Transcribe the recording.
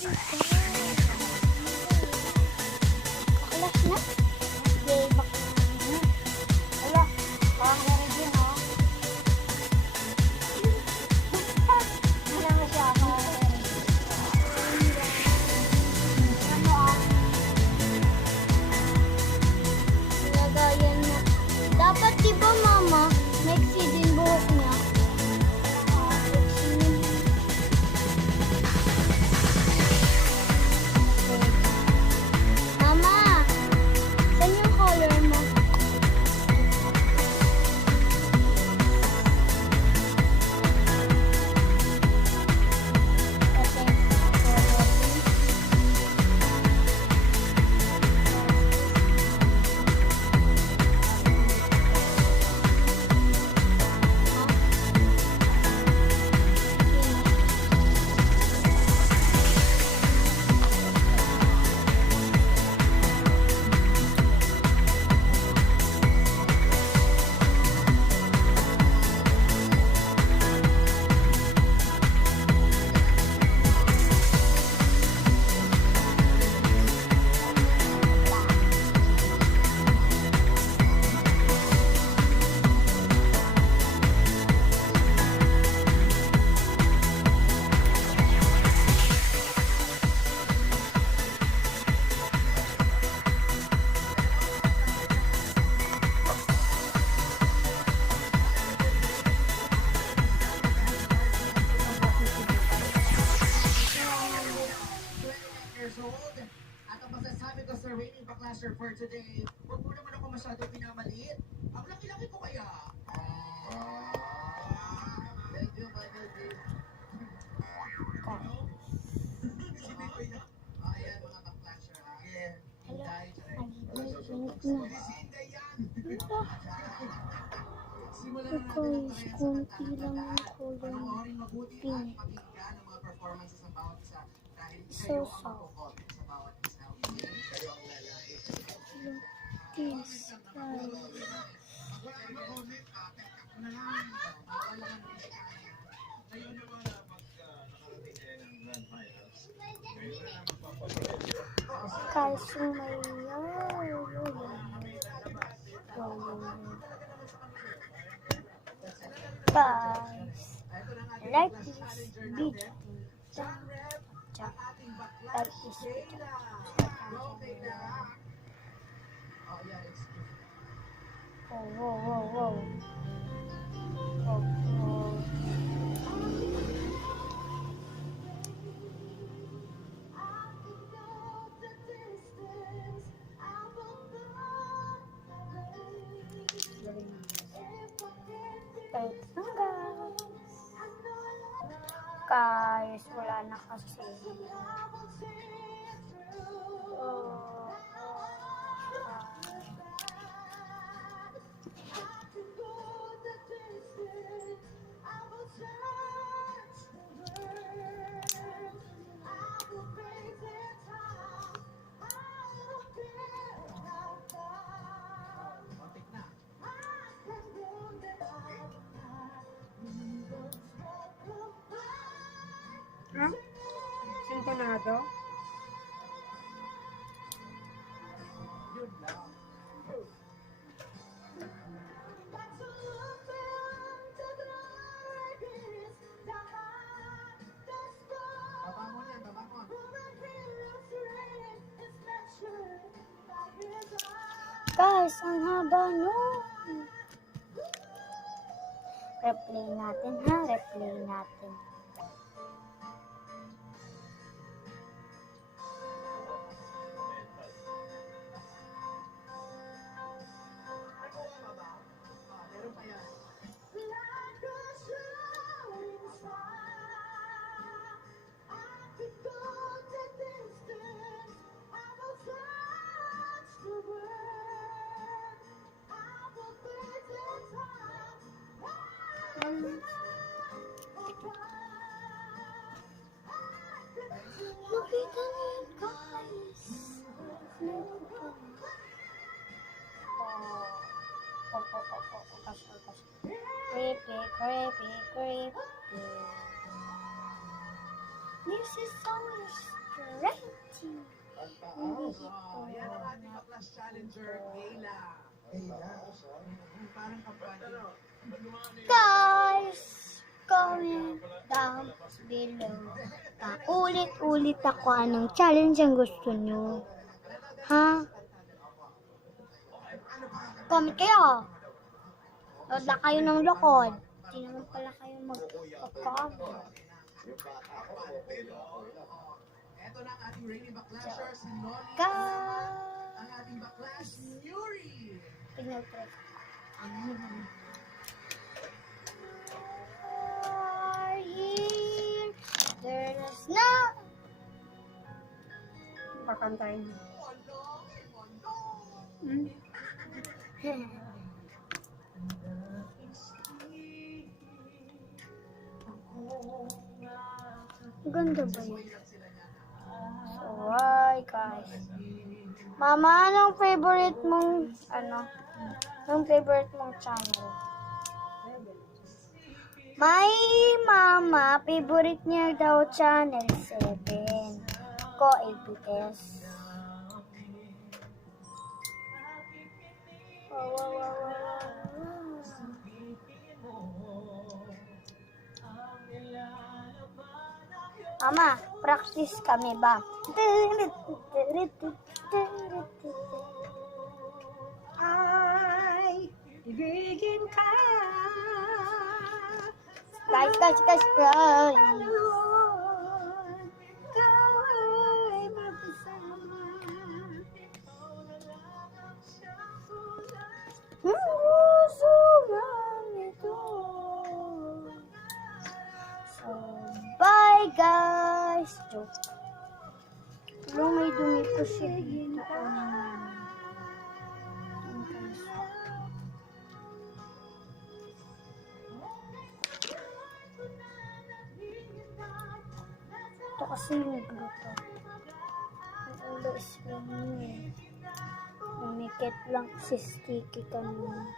Baklas na. Yay, baklas na. Wala, parang meron din, ha? Wala mo siya ako. Ano, nilagayan niya. Dapat, di ba, mama, maxi din buhok niya? Mama, saan yung color mo? At ang masasabi ko sa Raining Backlaser for today, huwag mo naman ako masyadong pinamaliit. Ang laki-laki ko kaya. Thank you, Michael G. Ayan, mga Backlaser, ha? Yeah. Sinday yan. Simulan na natin ang parehas sa kantaan. Panoorin mabuti at pakinggan ang mga performances ng bawat isa. Dahil kayo ang magko-comment sa bawat isa. Kayo ang lalaki. Pag wala kang comment, text ko na lang. Bawal lang ang Ngayon naman na nakarating tayo ng Grand Finals. Ngayon na magpapagawa. Guys, like this video. Like this video. Whoa, whoa, whoa, whoa. Whoa, whoa. Wait lang, guys, wala na kasi. Sintonado? Babangon yan, babangon. Guys, ang haba nun. Replay natin, ha? Replay natin. Meron pa yan. Nakita niyo yun, guys. Creepy, creepy, creepy. This is so strange. Ready. Yan ang ating baklas challenger, Kayla. Parang kampanya. Guys, comment down below. Ulit-ulit ako anong challenge ang gusto nyo. Ha? Comment kayo. Load na kayo ng lokod. Hindi naman pala kayo mag-comment. Ito na ang ating reigning baklasher, si Noli. Guys, Ang ating baklas, Yuri. tignan ko. Are here. There's no. Pakantayin. Ganda ba yun? So, hi guys. Mama, anong favorite mong, anong favorite mong channel? My mama, favorite niya daw channel 7. Ko, ABS. Mama, practice kami ba? Ay, ibigin ka. Guys. Ikaw ay magkasama. Puso lang ito. So, bye guys. Joke. Pero may dumi ko siya dito. Ito kasi yung gluto. Ang ulo is ganyan eh. Umikit lang si sticky kanina.